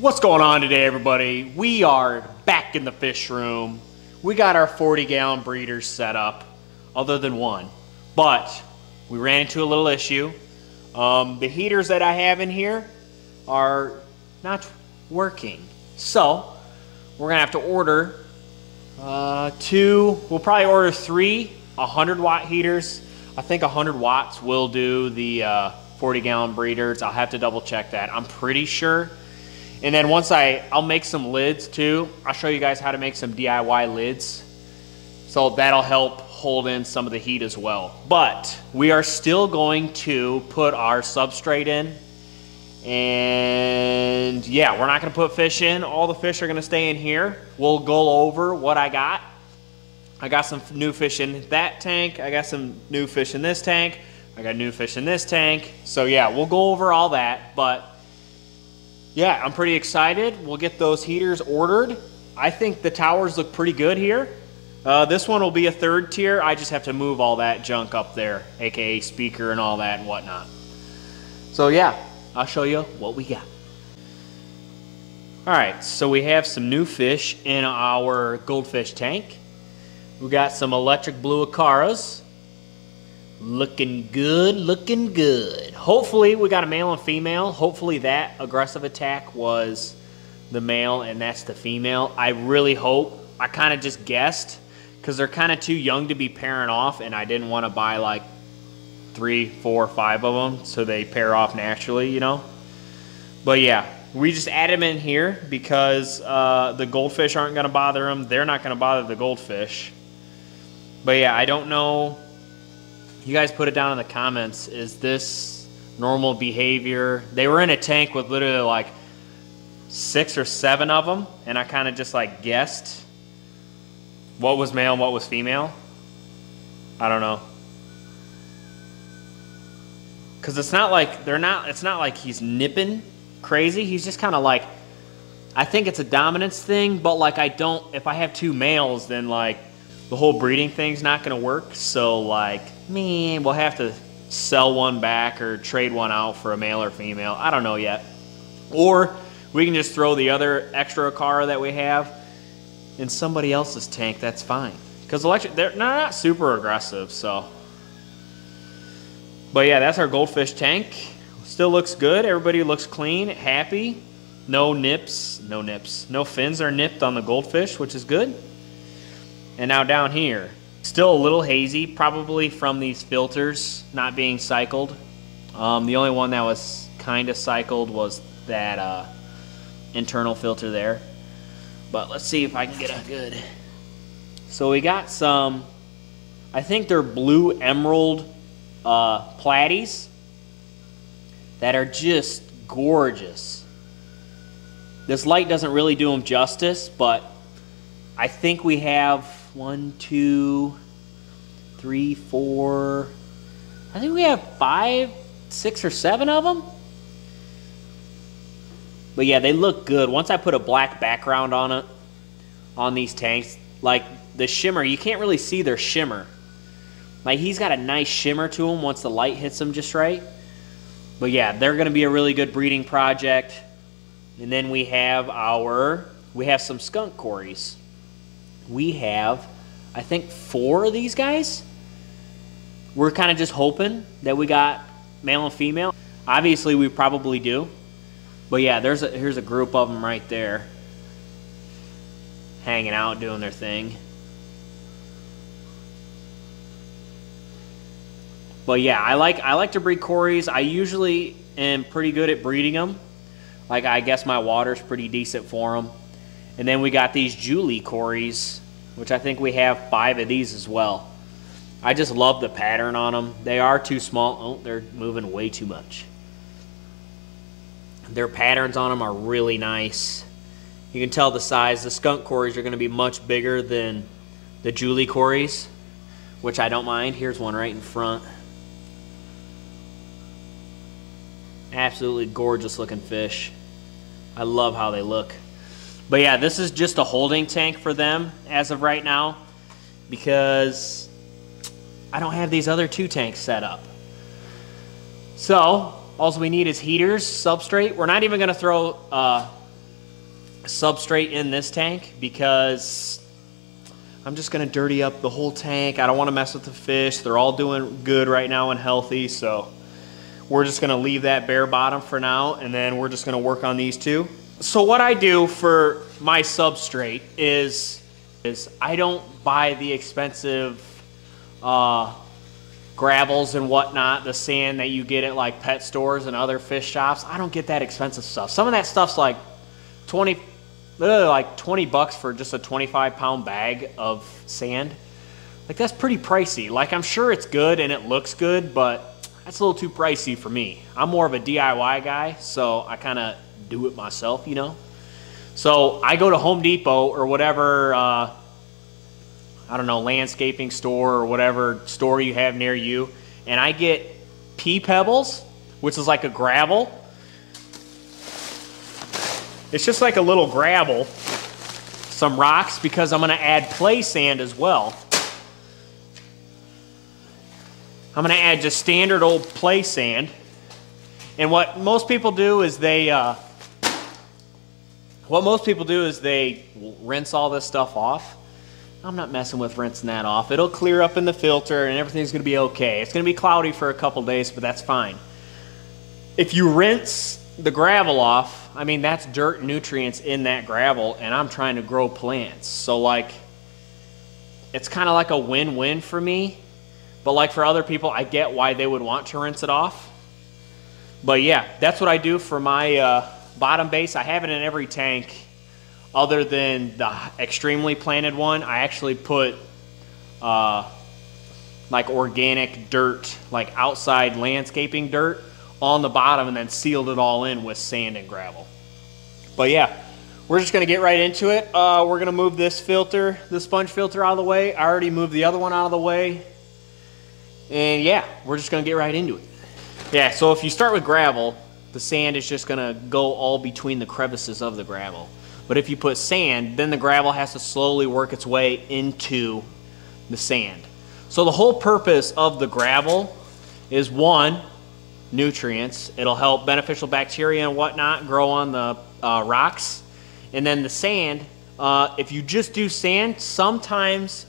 What's going on today, everybody? We are back in the fish room. We got our 40-gallon breeders set up, other than one. But we ran into a little issue. The heaters that I have in here are not working. So we're gonna have to order we'll probably order 3 100-watt heaters. I think 100 watts will do the 40-gallon breeders. I'll have to double check that. I'm pretty sure. And then once I'll make some lids too. I'll show you guys how to make some DIY lids. So that'll help hold in some of the heat as well. But we are still going to put our substrate in. And yeah, we're not gonna put fish in. All the fish are gonna stay in here. We'll go over what I got. I got some new fish in that tank. I got some new fish in this tank. I got new fish in this tank. So yeah, we'll go over all that. But yeah, I'm pretty excited. We'll get those heaters ordered. I think the towers look pretty good here. This one will be a 3rd tier. I just have to move all that junk up there, aka speaker and all that and whatnot. So yeah, I'll show you what we got. All right, so we have some new fish in our goldfish tank. We got some electric blue Acaras. Looking good, looking good. Hopefully we got a male and female. Hopefully that aggressive attack was the male and that's the female. I really hope. I kind of just guessed because they're kind of too young to be pairing off, and I didn't want to buy like 3, 4, 5 of them so they pair off naturally, you know. But yeah, we just add them in here because the goldfish aren't going to bother them. They're not going to bother the goldfish. But yeah, I don't know. You guys put it down in the comments. Is this normal behavior? They were in a tank with literally like 6 or 7 of them, and I kind of just like guessed what was male and what was female. I don't know. Cause it's not like it's not like he's nipping crazy. He's just kind of like, I think it's a dominance thing, but like if I have 2 males, then like the whole breeding thing's not gonna work. So like, man, we'll have to sell one back or trade one out for a male or female. I don't know yet. Or we can just throw the other extra Acara that we have in somebody else's tank. That's fine. Because they're not super aggressive, so. But yeah, that's our goldfish tank. Still looks good. Everybody looks clean, happy. No nips. No fins are nipped on the goldfish, which is good. And now down here, still a little hazy, probably from these filters not being cycled. The only one that was kind of cycled was that internal filter there. But let's see if I can get a good. So we got some, I think they're blue emerald platies that are just gorgeous. This light doesn't really do them justice, but I think we have 1, 2, 3, 4. I think we have 5, 6 or 7 of them. But yeah, they look good. Once I put a black background on it, on these tanks, like the shimmer, you can't really see their shimmer. Like he's got a nice shimmer to him once the light hits him just right. But yeah, they're gonna be a really good breeding project. And then we have some skunk cories. We have, I think, 4 of these guys. We're kind of just hoping that we got male and female. Obviously, we probably do. But yeah, here's a group of them right there, hanging out, doing their thing. But yeah, I like to breed cories. I usually am pretty good at breeding them. Like I guess my water's pretty decent for them. And then we got these Julie cories, which I think we have 5 of these as well. I just love the pattern on them. They are too small. Oh, they're moving way too much. Their patterns on them are really nice. You can tell the size. The skunk cories are going to be much bigger than the Julie cories, which I don't mind. Here's one right in front. Absolutely gorgeous looking fish. I love how they look. But yeah, this is just a holding tank for them as of right now because I don't have these other 2 tanks set up. So all we need is heaters, substrate. We're not even going to throw substrate in this tank because I'm just gonna dirty up the whole tank. I don't wanna mess with the fish. They're all doing good right now and healthy, so we're just gonna leave that bare bottom for now, and then we're just gonna work on these two. So what I do for my substrate is I don't buy the expensive gravels and whatnot, the sand that you get at like pet stores and other fish shops. I don't get that expensive stuff. Some of that stuff's like 20 bucks for just a 25-pound bag of sand. Like, that's pretty pricey. Like, I'm sure it's good and it looks good, but that's a little too pricey for me. I'm more of a DIY guy, so I kind of do it myself, you know? So I go to Home Depot or whatever, I don't know, landscaping store or whatever store you have near you, and I get pea pebbles, which is like a gravel. It's just like a little gravel, some rocks, because I'm gonna add play sand as well. I'm gonna add just standard old play sand. And what most people do is they rinse all this stuff off. I'm not messing with rinsing that off. It'll clear up in the filter and everything's gonna be okay. It's gonna be cloudy for a couple days, but that's fine. If you rinse the gravel off, I mean, that's dirt and nutrients in that gravel, and I'm trying to grow plants. So like, it's kind of like a win-win for me. But like for other people, I get why they would want to rinse it off. But yeah, that's what I do for my bottom base. I have it in every tank other than the extremely planted one. I actually put like organic dirt, like outside landscaping dirt, on the bottom and then sealed it all in with sand and gravel. But yeah, we're just gonna get right into it. We're gonna move this filter, the sponge filter, out of the way. I already moved the other one out of the way. And yeah, we're just gonna get right into it. Yeah, so if you start with gravel, the sand is just gonna go all between the crevices of the gravel. But if you put sand, then the gravel has to slowly work its way into the sand. So the whole purpose of the gravel is, one, nutrients. It'll help beneficial bacteria and whatnot grow on the rocks. And then the sand, if you just do sand, sometimes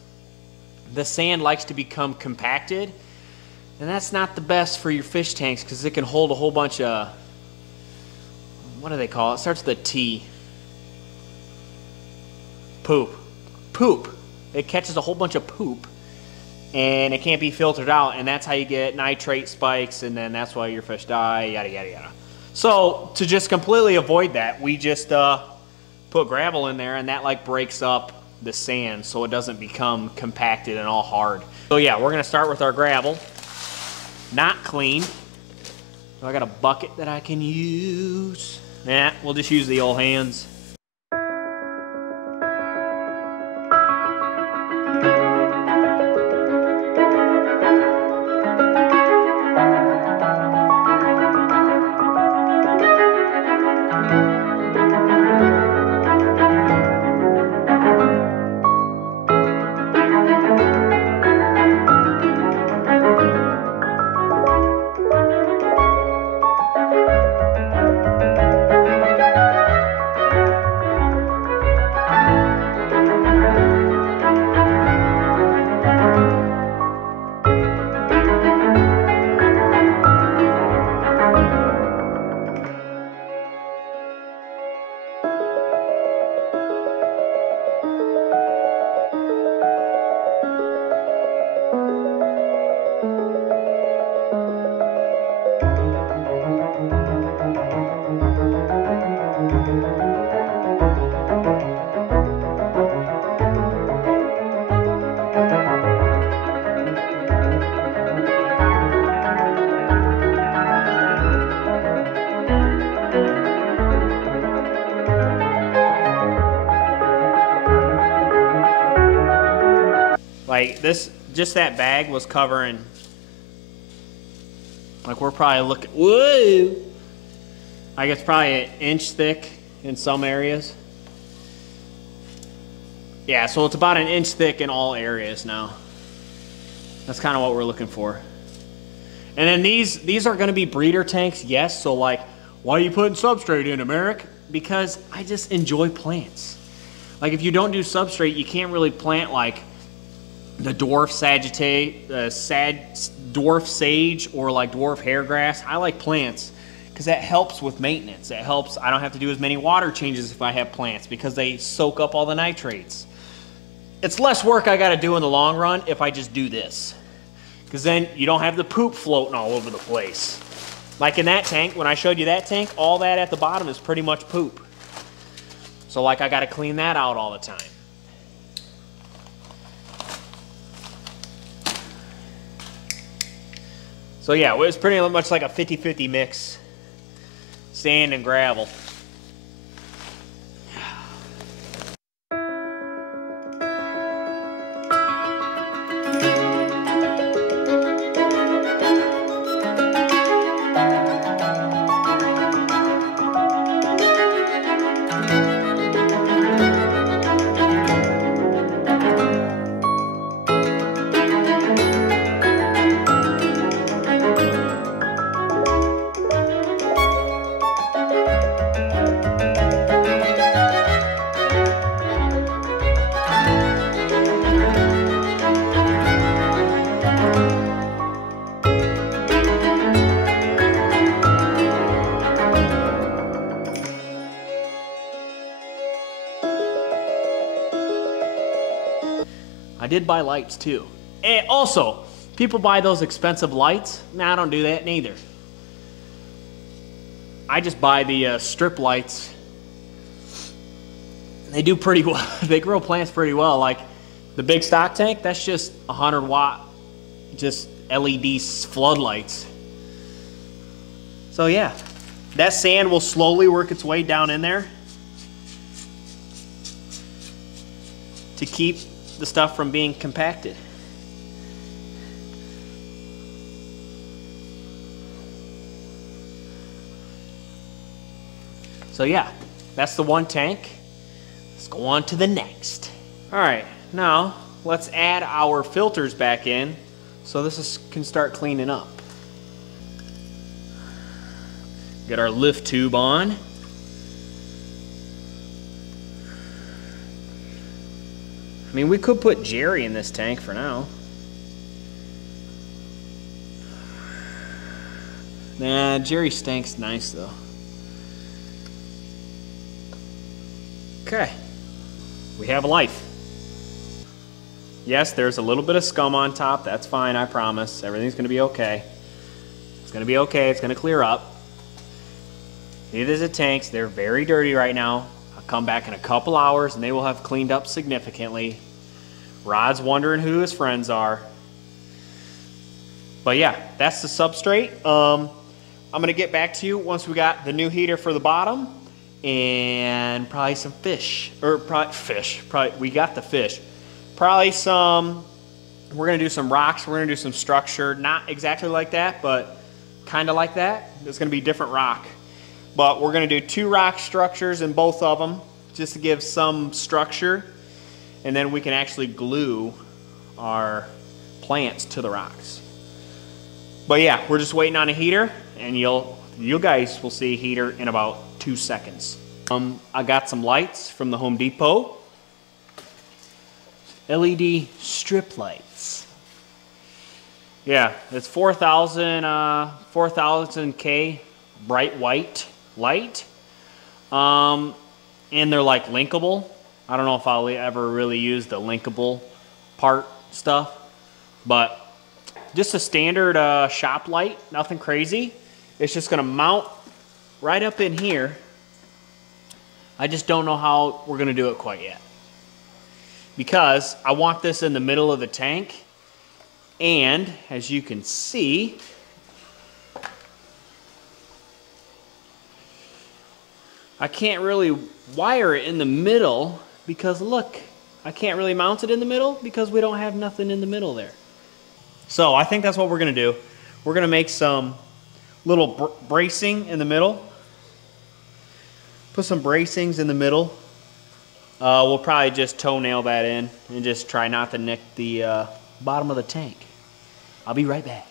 the sand likes to become compacted, and that's not the best for your fish tanks because it can hold a whole bunch of, what do they call it? It starts with a T. Poop. It catches a whole bunch of poop, and it can't be filtered out, and that's how you get nitrate spikes, and then that's why your fish die, yada, yada, yada. So to just completely avoid that, we just put gravel in there, and that like breaks up the sand so it doesn't become compacted and all hard. So yeah, we're gonna start with our gravel. Not clean. So I got a bucket that I can use. Nah, we'll just use the old hands. Like this, just that bag was covering, like we're probably looking, whoa! I guess probably an inch thick in some areas. Yeah, so it's about an inch thick in all areas now. That's kind of what we're looking for. And then these are gonna be breeder tanks, yes, so like, why are you putting substrate in, Americ? because I just enjoy plants. Like if you don't do substrate, you can't really plant like the dwarf dwarf sage or like dwarf hairgrass. I like plants because that helps with maintenance. It helps, I don't have to do as many water changes if I have plants because they soak up all the nitrates. It's less work I gotta do in the long run if I just do this. Because then you don't have the poop floating all over the place. Like in that tank, when I showed you that tank, all that at the bottom is pretty much poop. So like I gotta clean that out all the time. So yeah, it was pretty much like a 50-50 mix. Sand and gravel. I did buy lights too. And also, people buy those expensive lights. Nah, I don't do that neither. I just buy the strip lights. They do pretty well. They grow plants pretty well. Like the big stock tank, that's just 100 watt, just LED floodlights. So yeah, that sand will slowly work its way down in there to keep the stuff from being compacted. So yeah, that's the one tank. Let's go on to the next. All right, now let's add our filters back in so this can start cleaning up. Get our lift tube on. I mean, we could put Jerry in this tank for now. Nah, Jerry stinks nice though. Okay, we have life. Yes, there's a little bit of scum on top. That's fine, I promise. Everything's gonna be okay. It's gonna be okay, it's gonna clear up. Neither is the tanks, they're very dirty right now. I'll come back in a couple hours and they will have cleaned up significantly. Rod's wondering who his friends are. But yeah, that's the substrate. I'm gonna get back to you once we got the new heater for the bottom and probably some fish. Or probably we got the fish. Probably some, we're gonna do some rocks, we're gonna do some structure, not exactly like that, but kinda like that. It's gonna be different rock. But we're gonna do 2 rock structures in both of them just to give some structure. And then we can actually glue our plants to the rocks. But yeah, we're just waiting on a heater, and you guys will see a heater in about 2 seconds. I got some lights from the Home Depot. LED strip lights. Yeah, it's 4000K bright white light. And they're like linkable. I don't know if I'll ever really use the linkable part stuff, but just a standard shop light, nothing crazy. It's just gonna mount right up in here. I just don't know how we're gonna do it quite yet, because I want this in the middle of the tank, and as you can see, I can't really wire it in the middle because look, I can't really mount it in the middle because we don't have nothing in the middle there. So I think that's what we're gonna do. We're gonna make some little bracing in the middle. Put some bracings in the middle. We'll probably just toenail that in and just try not to nick the bottom of the tank. I'll be right back.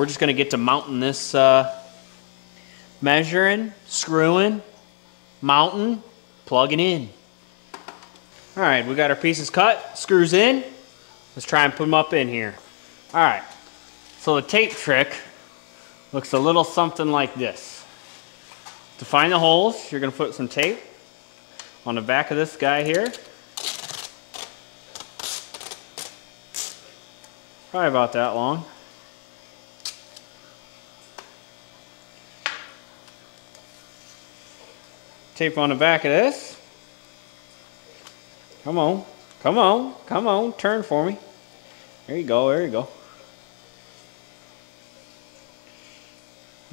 we're just gonna get to mounting this, measuring, screwing, mounting, plugging in. All right, we got our pieces cut, screws in. Let's try and put them up in here. All right, so the tape trick looks a little something like this. To find the holes, you're gonna put some tape on the back of this guy here. Probably about that long. Tape on the back of this. Come on, come on, come on, turn for me. There you go, there you go.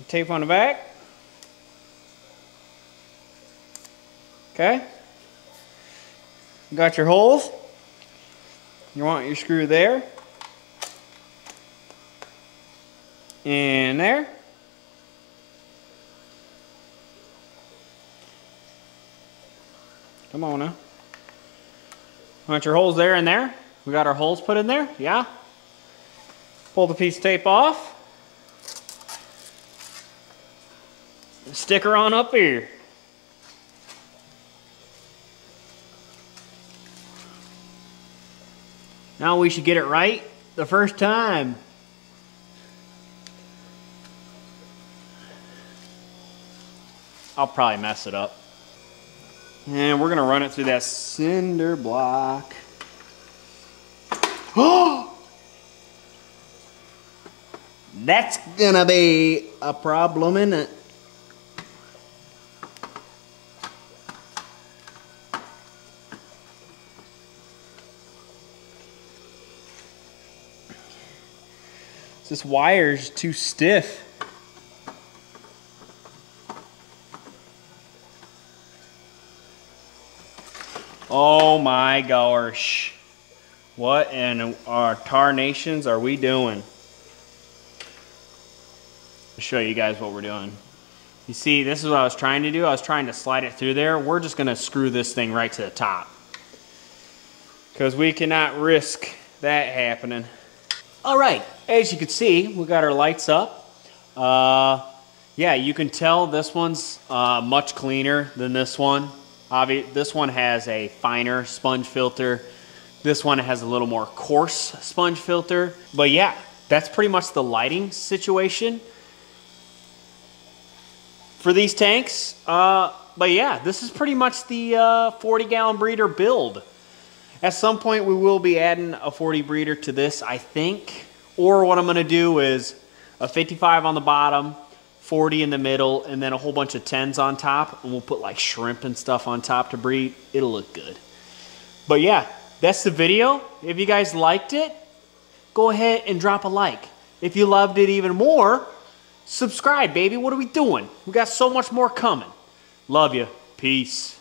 Tape on the back. Okay. You got your holes. You want your screw there. And there. Come on now. Want your holes there and there? We got our holes put in there? Yeah. Pull the piece of tape off. Stick her on up here. Now we should get it right the first time. I'll probably mess it up. And we're gonna run it through that cinder block. Oh! That's gonna be a problem, isn't it? This wire's too stiff. Oh my gosh. What in our tarnations are we doing? I'll show you guys what we're doing. You see, this is what I was trying to do. I was trying to slide it through there. We're just gonna screw this thing right to the top, because we cannot risk that happening. All right, as you can see, we got our lights up. Yeah, you can tell this one's much cleaner than this one. This one has a finer sponge filter. This one has a little more coarse sponge filter. But yeah, that's pretty much the lighting situation for these tanks. But yeah, this is pretty much the 40-gallon breeder build. At some point, we will be adding a 40 breeder to this, I think. Or what I'm gonna do is a 55 on the bottom, 40 in the middle, and then a whole bunch of 10s on top, and we'll put like shrimp and stuff on top to breed. It'll look good. But yeah, that's the video. If you guys liked it, go ahead and drop a like. If you loved it even more, subscribe, baby. What are we doing? We got so much more coming. Love you. Peace.